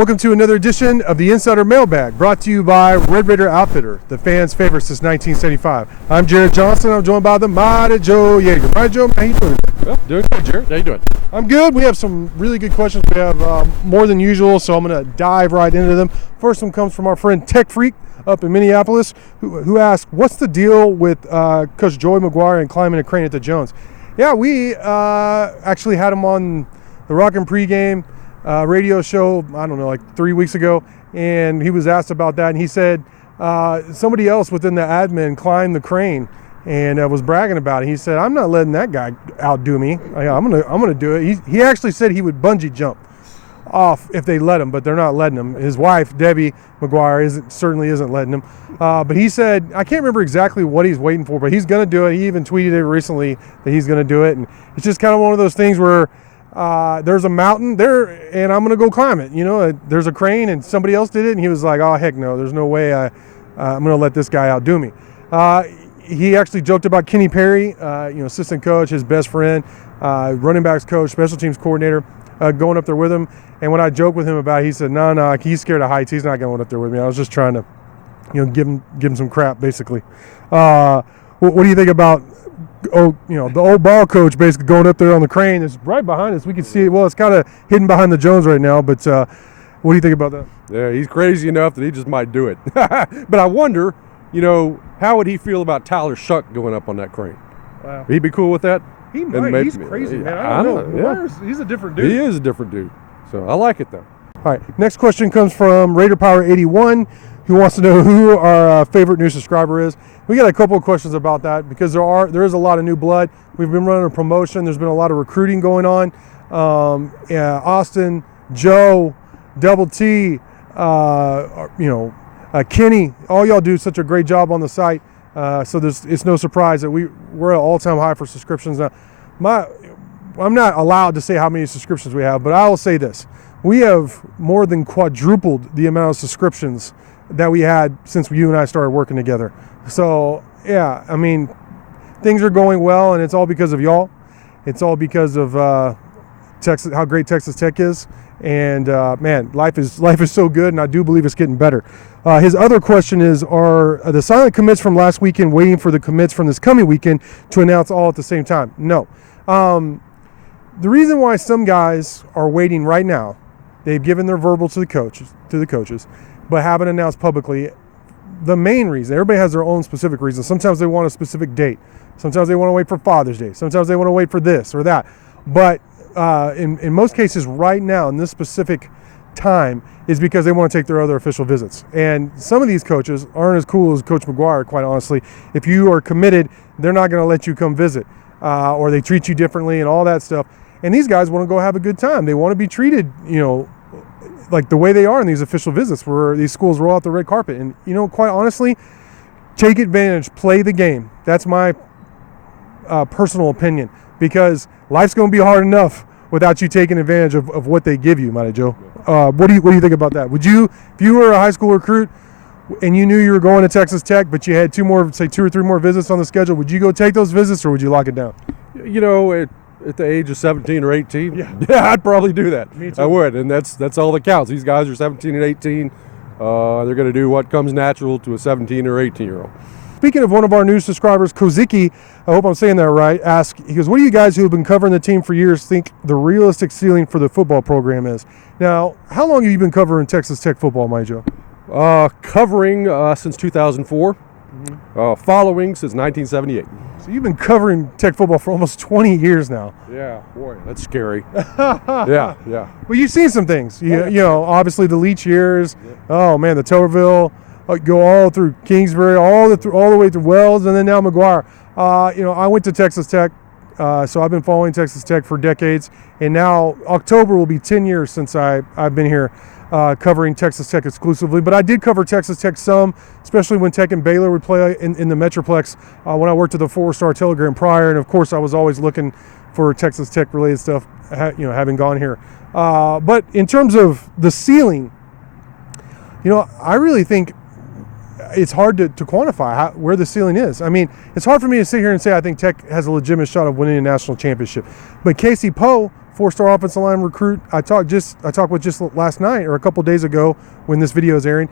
Welcome to another edition of the Insider Mailbag, brought to you by Red Raider Outfitter, the fans' favorite since 1975. I'm Jared Johnson. I'm joined by the mighty Joe Yeager. Hi, Joe. How you doing? Well, doing good, Jared. How you doing? I'm good. We have some really good questions. We have more than usual, so I'm going to dive right into them. First one comes from our friend Tech Freak up in Minneapolis, who asked, what's the deal with Coach Joey McGuire and climbing a crane at the Jones? Yeah, we actually had him on the Rockin' Pregame radio show, I don't know, like 3 weeks ago, and he was asked about that, and he said somebody else within the admin climbed the crane and was bragging about it. He said, I'm not letting that guy outdo me. I'm gonna do it. He actually said he would bungee jump off if they let him, but they're not letting him. His wife, Debbie McGuire, certainly isn't letting him. But he said, I can't remember exactly what he's waiting for, but he's going to do it. He even tweeted it recently that he's going to do it. And it's just kind of one of those things where there's a mountain there and I'm going to go climb it. You know, there's a crane and somebody else did it. And he was like, oh, heck no, there's no way I'm going to let this guy outdo me. He actually joked about Kenny Perry, assistant coach, his best friend, running backs coach, special teams coordinator, going up there with him. And when I joked with him about it, he said, no, he's scared of heights. He's not going up there with me. I was just trying to, give him some crap, basically. What do you think about, the old ball coach basically going up there on the crane? It's right behind us. We can see it. Well, it's kind of hidden behind the Jones right now, but what do you think about that? Yeah, he's crazy enough that he just might do it. But I wonder, how would he feel about Tyler Shuck going up on that crane? Wow. He'd be cool with that? He might. He's crazy, man. I don't know. Yeah. He's a different dude. He is a different dude. So I like it, though. All right. Next question comes from Raider Power 81, who wants to know who our favorite new subscriber is. We got a couple of questions about that because there is a lot of new blood. We've been running a promotion. There's been a lot of recruiting going on. Austin, Joe, Double T, Kenny, all y'all do such a great job on the site. So it's no surprise that we're at an all-time high for subscriptions now. I'm not allowed to say how many subscriptions we have, but I will say this. We have more than quadrupled the amount of subscriptions that we had since you and I started working together. So, yeah, I mean, things are going well, and it's all because of y'all. It's all because of Texas, how great Texas Tech is. And, man, life is so good, and I do believe it's getting better. His other question is, are the silent commits from last weekend waiting for the commits from this coming weekend to announce all at the same time? No. The reason why some guys are waiting right now, they've given their verbal to the coaches, but haven't announced publicly. The main reason, everybody has their own specific reason. Sometimes they want a specific date. Sometimes they want to wait for Father's Day. Sometimes they want to wait for this or that. But in most cases right now, in this specific time, is because they want to take their other official visits. And some of these coaches aren't as cool as Coach McGuire, quite honestly. If you are committed, they're not going to let you come visit, or they treat you differently and all that stuff. And these guys want to go have a good time. They want to be treated, like the way they are in these official visits where these schools roll out the red carpet. And, quite honestly, take advantage, play the game. That's my personal opinion, because life's going to be hard enough without you taking advantage of what they give you, Mighty Joe. What do you think about that? Would you, if you were a high school recruit and you knew you were going to Texas Tech, but you had two or three more visits on the schedule, would you go take those visits, or would you lock it down? At the age of 17 or 18, yeah, I'd probably do that. Me too. I would, and that's all that counts. These guys are 17 and 18. They're going to do what comes natural to a 17 or 18-year-old. Speaking of one of our new subscribers, Kozicki, I hope I'm saying that right, he goes, what do you guys who have been covering the team for years think the realistic ceiling for the football program is? Now, how long have you been covering Texas Tech football, Mike Joe? Covering since 2004, following since 1978. So you've been covering Tech football for almost 20 years now. Yeah, boy, that's scary. yeah. Well, you've seen some things. Obviously the Leach years. Yeah. Oh, man, the Towerville, go all through Kingsbury, all the way through Wells, and then now McGuire. I went to Texas Tech, so I've been following Texas Tech for decades, and now October will be 10 years since I've been here covering Texas Tech exclusively. But I did cover Texas Tech some, especially when Tech and Baylor would play in the Metroplex when I worked at the 4-Star Telegram prior, and of course I was always looking for Texas Tech related stuff, having gone here. But in terms of the ceiling, I really think it's hard to quantify where the ceiling is. I mean, it's hard for me to sit here and say I think Tech has a legitimate shot of winning a national championship. But Casey Poe, 4-star offensive line recruit I talked with just last night or a couple days ago when this video is airing.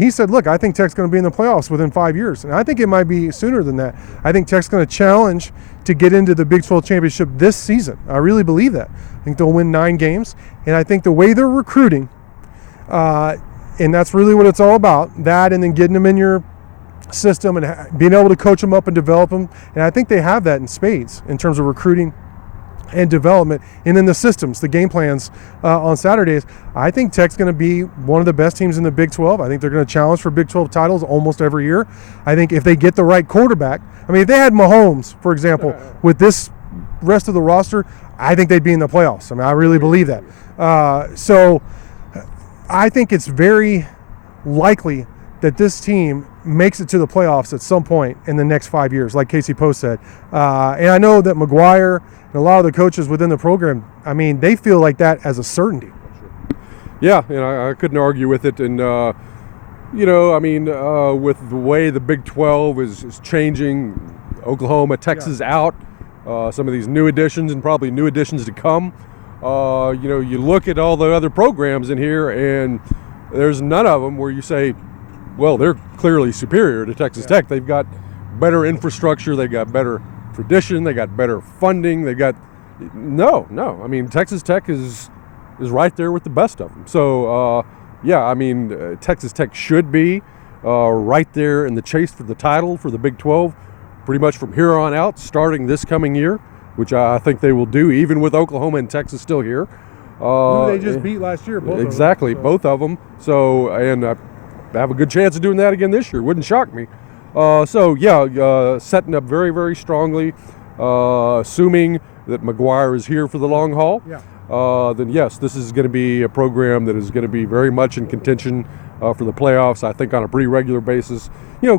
He said, look, I think Tech's going to be in the playoffs within 5 years. And I think it might be sooner than that. I think Tech's going to challenge to get into the Big 12 championship this season. I really believe that. I think they'll win 9 games. And I think the way they're recruiting, and that's really what it's all about, that and then getting them in your system and being able to coach them up and develop them. And I think they have that in spades in terms of recruiting and development, and then the systems, the game plans on Saturdays. I think Tech's going to be one of the best teams in the Big 12. I think they're going to challenge for Big 12 titles almost every year. I think if they get the right quarterback, I mean, if they had Mahomes, for example, with this rest of the roster, I think they'd be in the playoffs. I mean, I really believe that. So I think it's very likely that this team makes it to the playoffs at some point in the next 5 years, like Casey Post said. And I know that McGuire and a lot of the coaches within the program, I mean, they feel like that as a certainty. Yeah, and I couldn't argue with it. And, with the way the Big 12 is changing, Oklahoma, Texas out, some of these new additions and probably new additions to come. You look at all the other programs in here, and there's none of them where you say, well, they're clearly superior to Texas Tech. They've got better infrastructure. They've got better tradition. They got better funding. They got no. I mean, Texas Tech is right there with the best of them. So, Texas Tech should be right there in the chase for the title for the Big 12 pretty much from here on out, starting this coming year, which I think they will do, even with Oklahoma and Texas still here. Who they just beat last year, both exactly, of them, both of them. So, and have a good chance of doing that again this year. Wouldn't shock me. Setting up very, very strongly, assuming that McGuire is here for the long haul. Then yes, this is going to be a program that is going to be very much in contention for the playoffs, I think, on a pretty regular basis.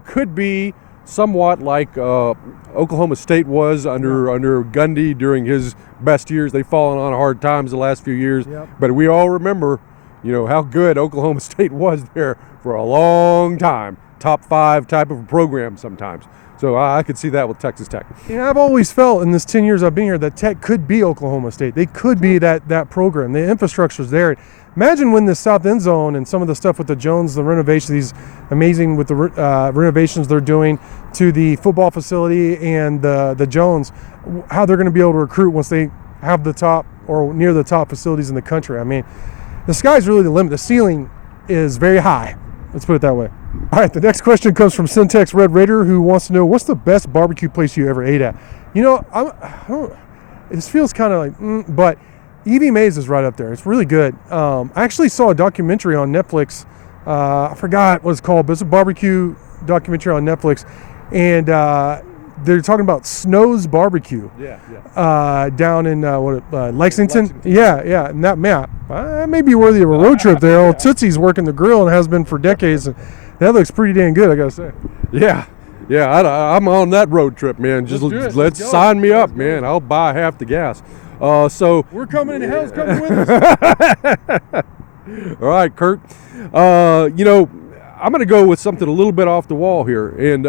Could be somewhat like Oklahoma State was under Gundy during his best years. They've fallen on hard times the last few years, but we all remember, how good Oklahoma State was there for a long time. Top 5 type of a program sometimes. So I could see that with Texas Tech. And I've always felt in this 10 years I've been here that Tech could be Oklahoma State. They could be that program. The infrastructure's there. Imagine when the South End Zone and some of the stuff with the Jones, the renovations, these amazing with the renovations they're doing to the football facility and the Jones, how they're going to be able to recruit once they have the top or near the top facilities in the country. I mean, the sky's really the limit. The ceiling is very high. Let's put it that way. All right, the next question comes from Syntax Red Raider, who wants to know, what's the best barbecue place you ever ate at? This feels kind of like, but Evie Mae's is right up there. It's really good. I actually saw a documentary on Netflix. I forgot what it's called, but it's a barbecue documentary on Netflix. And they're talking about Snow's Barbecue down in Lexington. Yeah. And that may be worthy of a road trip there. Old Tootsie's working the grill and has been for decades. And that looks pretty dang good, I got to say. Yeah, I'm on that road trip, man. Let's sign me up, man. I'll buy half the gas. So we're coming and hell's coming with us. All right, Kurt. I'm going to go with something a little bit off the wall here. And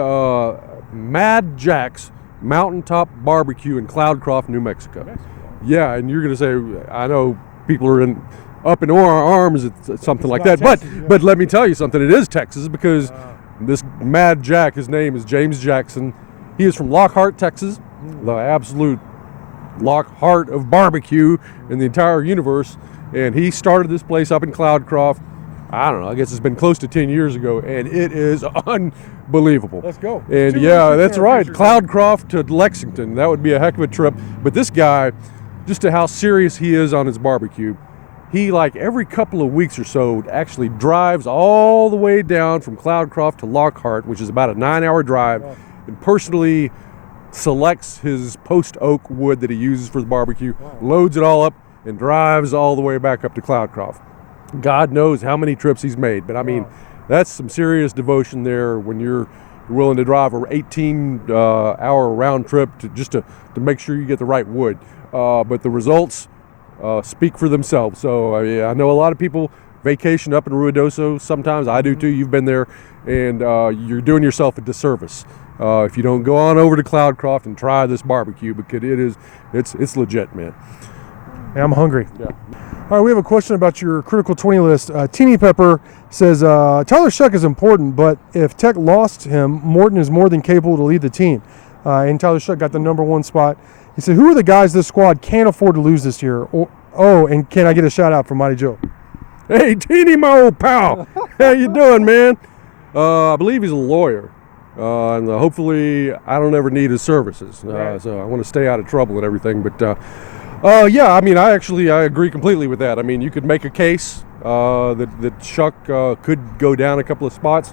Mad Jack's Mountaintop Barbecue in Cloudcroft, New Mexico. Yeah, and you're going to say, I know people are up in arms at something like that. Texas, but let me tell you something. It is Texas because this Mad Jack, his name is James Jackson. He is from Lockhart, Texas, the absolute Lockhart of barbecue in the entire universe. And he started this place up in Cloudcroft. I don't know, I guess it's been close to 10 years ago, and it is unbelievable. Let's go. And that's right, Cloudcroft to Lexington. That would be a heck of a trip. But this guy, just to how serious he is on his barbecue, he, like every couple of weeks or so, actually drives all the way down from Cloudcroft to Lockhart, which is about a 9-hour drive, and personally selects his post oak wood that he uses for the barbecue, loads it all up, and drives all the way back up to Cloudcroft. God knows how many trips he's made, but I mean, that's some serious devotion there when you're willing to drive an 18-hour round trip to make sure you get the right wood. But the results speak for themselves. So I know a lot of people vacation up in Ruidoso. Sometimes I do too. You've been there, and you're doing yourself a disservice if you don't go on over to Cloudcroft and try this barbecue, because it's legit, man. Yeah, I'm hungry. Yeah. All right, we have a question about your critical 20 list. Teeny Pepper says, Tyler Shuck is important, but if Tech lost him, Morton is more than capable to lead the team. And Tyler Shuck got the number 1 spot. He said, who are the guys this squad can't afford to lose this year? And can I get a shout out from Mighty Joe? Hey, Teeny, my old pal. How you doing, man? I believe he's a lawyer. And hopefully I don't ever need his services. So I want to stay out of trouble and everything. But yeah, I mean, I agree completely with that. I mean, you could make a case that Shuck could go down a couple of spots.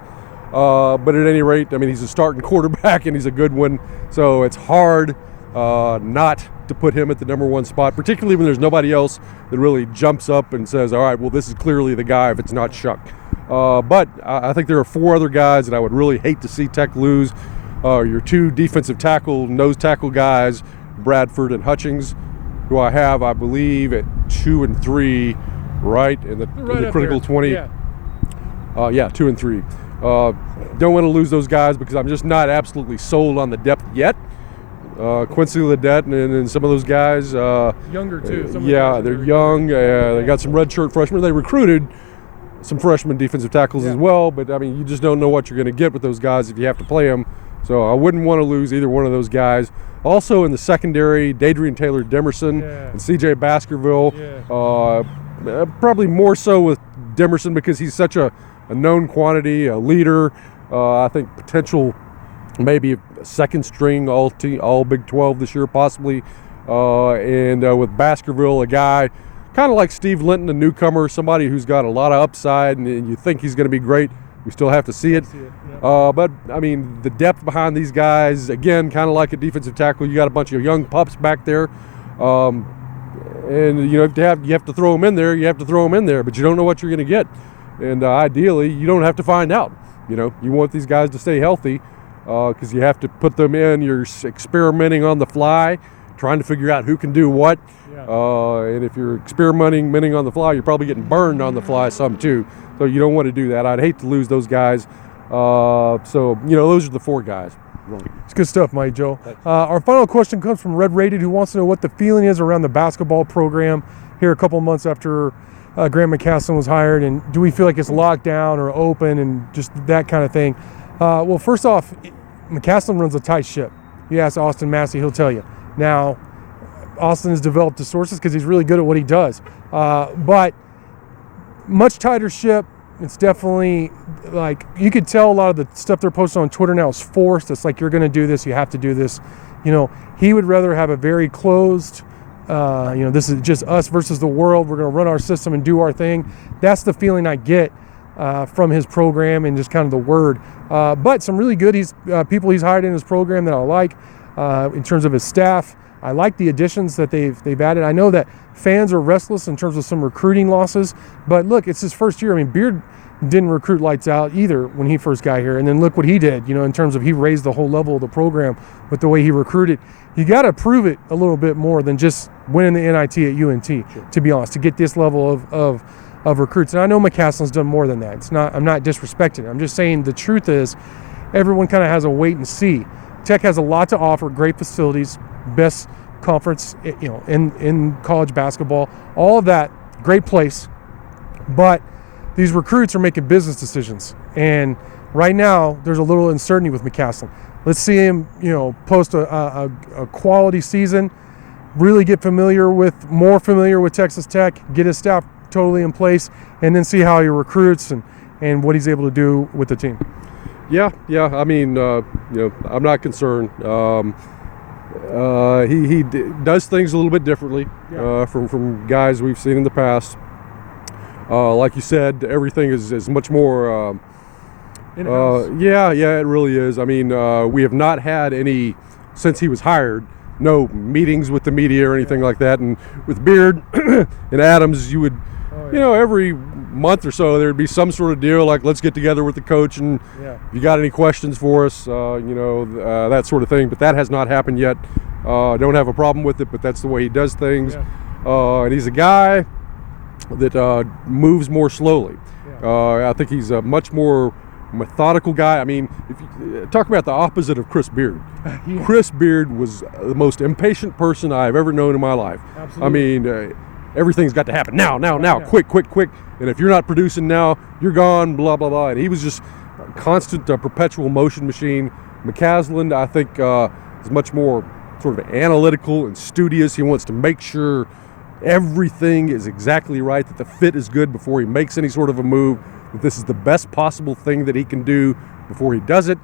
But at any rate, I mean, he's a starting quarterback and he's a good one. So it's hard not to put him at the number 1 spot, particularly when there's nobody else that really jumps up and says, all right, well, this is clearly the guy if it's not Shuck. But I think there are 4 other guys that I would really hate to see Tech lose. Your 2 defensive tackle, nose tackle guys, Bradford and Hutchings, who I have, I believe, at 2 and 3, right? In the critical 20. Yeah, 2 and 3. Don't want to lose those guys because I'm just not absolutely sold on the depth yet. Quincy Ledet and some of those guys. Younger, too. They're young. They got some redshirt freshmen. They recruited some freshman defensive tackles as well, but, I mean, you just don't know what you're going to get with those guys if you have to play them. So I wouldn't want to lose either one of those guys. Also in the secondary, Dadrian Taylor Demerson and C.J. Baskerville. Probably more so with Demerson because he's such a known quantity, a leader. I think potential maybe a second string all Big 12 this year possibly. And with Baskerville, a guy kind of like Steve Linton, a newcomer, somebody who's got a lot of upside and you think he's going to be great. We still have to see it. But, I mean, the depth behind these guys, again, kind of like a defensive tackle, you got a bunch of young pups back there. And, you know, you have to throw them in there, but you don't know what you're going to get. And ideally, you don't have to find out. You know, you want these guys to stay healthy because you have to put them in. You're experimenting on the fly, trying to figure out who can do what. And if you're experimenting on the fly, you're probably getting burned on the fly some too. So you don't want to do that. I'd hate to lose those guys. So, you know, those are the 4 guys. It's good stuff, Mike Joe. Our final question comes from Red Rated, who wants to know what the feeling is around the basketball program here a couple months after Grant McCasland was hired, and do we feel like it's locked down or open and just that kind of thing? Well, first off, McCasland runs a tight ship. You ask Austin Massey, he'll tell you. Now, Austin has developed the sources because he's really good at what he does. But much tighter ship. It's definitely like you could tell a lot of the stuff they're posting on Twitter now is forced. It's like you're going to do this, you have to do this. You know, he would rather have a very closed, you know, this is just us versus the world. We're going to run our system and do our thing. That's the feeling I get from his program and just kind of the word. But some really good people he's hired in his program that I like in terms of his staff. I like the additions that they've added. I know that fans are restless in terms of some recruiting losses, but look, it's his first year. I mean, Beard didn't recruit lights out either when he first got here, and then look what he did, you know, in terms of he raised the whole level of the program with the way he recruited. You got to prove it a little bit more than just winning the NIT at UNT, to be honest, to get this level of recruits. And I know McCasland's done more than that. I'm not disrespecting it. I'm just saying the truth is everyone kind of has a wait and see. Tech has a lot to offer, great facilities, best conference, you know, in college basketball, all of that, great place. But these recruits are making business decisions. And right now, there's a little uncertainty with McCasland. Let's see him, you know, post a quality season, really get more familiar with Texas Tech, get his staff totally in place, and then see how he recruits and what he's able to do with the team. Yeah. I mean, you know, I'm not concerned. He does things a little bit differently from guys we've seen in the past. Like you said, everything is much more. Yeah, it really is. I mean, we have not had any since he was hired. No meetings with the media or anything like that. And with Beard and Adams, you would, you know, every month or so there'd be some sort of deal like, let's get together with the coach and if you got any questions for us, you know, that sort of thing. But that has not happened yet. Don't have a problem with it, but that's the way he does things. And he's a guy that moves more slowly. I think he's a much more methodical guy. I mean, if you talk about the opposite of Chris Beard. Chris Beard was the most impatient person I've ever known in my life. Absolutely. I mean, everything's got to happen now, Yeah. quick. And if you're not producing now, you're gone, blah, blah, blah. And he was just a constant, perpetual motion machine. McCaslin, I think, is much more sort of analytical and studious. He wants to make sure everything is exactly right, that the fit is good before he makes any sort of a move, that this is the best possible thing that he can do before he does it.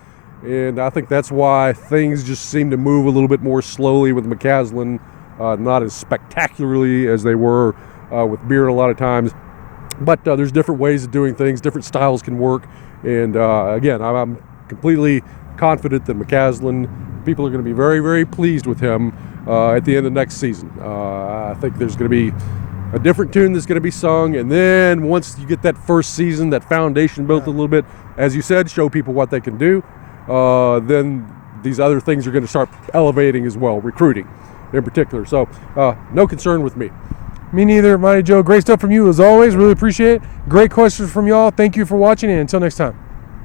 And I think that's why things just seem to move a little bit more slowly with McCaslin, not as spectacularly as they were with Beard a lot of times. But there's different ways of doing things, different styles can work. And again, I'm completely confident that McCaslin, people are going to be very, very pleased with him at the end of next season. I think there's going to be a different tune that's going to be sung, and then once you get that first season, that foundation built a little bit, as you said, show people what they can do, then these other things are going to start elevating as well, recruiting in particular. So no concern with me. Me neither, Mighty Joe. Great stuff from you as always. Really appreciate it. Great questions from y'all. Thank you for watching, and until next time.